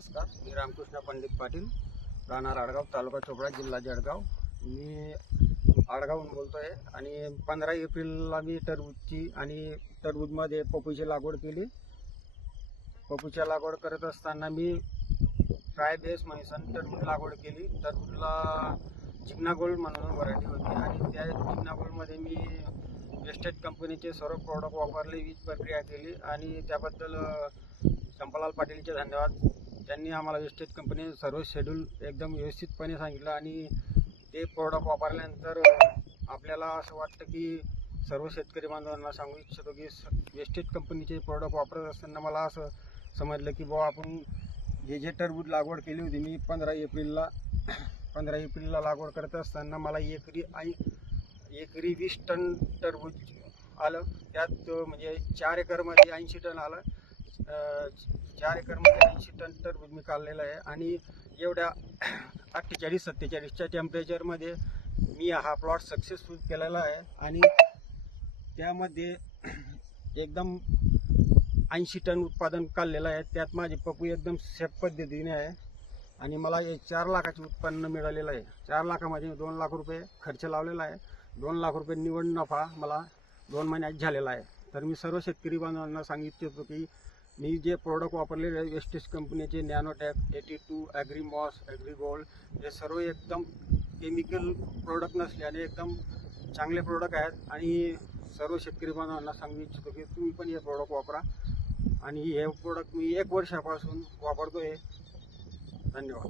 नमस्कार, मी रामकृष्ण पंडित पाटील, राहणार आडगाव, तालुका चोपडा, जिल्हा जळगाव. मी आडगावहून बोलतो आहे आणि 15 एप्रिलला मी टरबूजमध्ये पपईची लागवड केली. पपईची लागवड करत असताना मी ट्राय बेस म्हणून टरबूज लागवड केली. टरबूजला चिकना गोल्ड म्हणून व्हरायटी होती आणि त्या चिकना गोल्डमध्ये मी वेस्टेज कंपनीचे सर्व प्रॉडक्ट वापरले, वीज प्रक्रिया केली आणि त्याबद्दल चंपालाल पाटीलचे धन्यवाद. त्यांनी आम्हाला वेस्टेज कंपनी सर्व शेड्यूल एकदम व्यवस्थितपणे सांगितलं आणि ते प्रॉडक्ट वापरल्यानंतर आपल्याला असं वाटतं की सर्व शेतकरी बांधवांना सांगू इच्छितो की वेस्टेज कंपनीचे प्रॉडक्ट वापरत असताना मला असं समजलं की बुवा आपण जे टरबूज लागवड केली होती मी 15 एप्रिलला लागवड करत असताना मला एकरी 20 टन टरबूज आलं. त्यात म्हणजे 4 एकरमध्ये 80 टन आलं. 4 एकरमध्ये 80 टन टरबूज मी काढलेलं आहे आणि एवढ्या 48-47च्या टेम्परेचरमध्ये मी हा प्लॉट सक्सेसफुल केलेला आहे आणि त्यामध्ये एकदम 80 टन उत्पादन काढलेलं आहे. त्यात माझी पपई एकदम सेफ पद्धतीने आहे आणि मला 4 लाखाचे उत्पन्न मिळालेलं आहे. 4 लाखामध्ये 2 लाख रुपये खर्च लावलेला आहे. 2 लाख रुपये निव्वळ नफा मला 2 महिन्यात झालेला आहे. तर मी सर्व शेतकरी बांधवांना सांगितलं की मी जे प्रोडक्ट वापरलेले आहे वेस्टेज कंपनीचे नॅनोटॅक 82, ॲग्रीमॉस, ॲग्रीगोल्ड हे सर्व एकदम केमिकल प्रोडक्ट नसल्याने एकदम चांगले प्रोडक्ट आहेत आणि सर्व शेतकरी बांधवांना सांगू इच्छितो की तुम्ही पण हे प्रोडक्ट वापरा आणि हे प्रोडक्ट मी 1 वर्षापासून वापरतो आहे. धन्यवाद.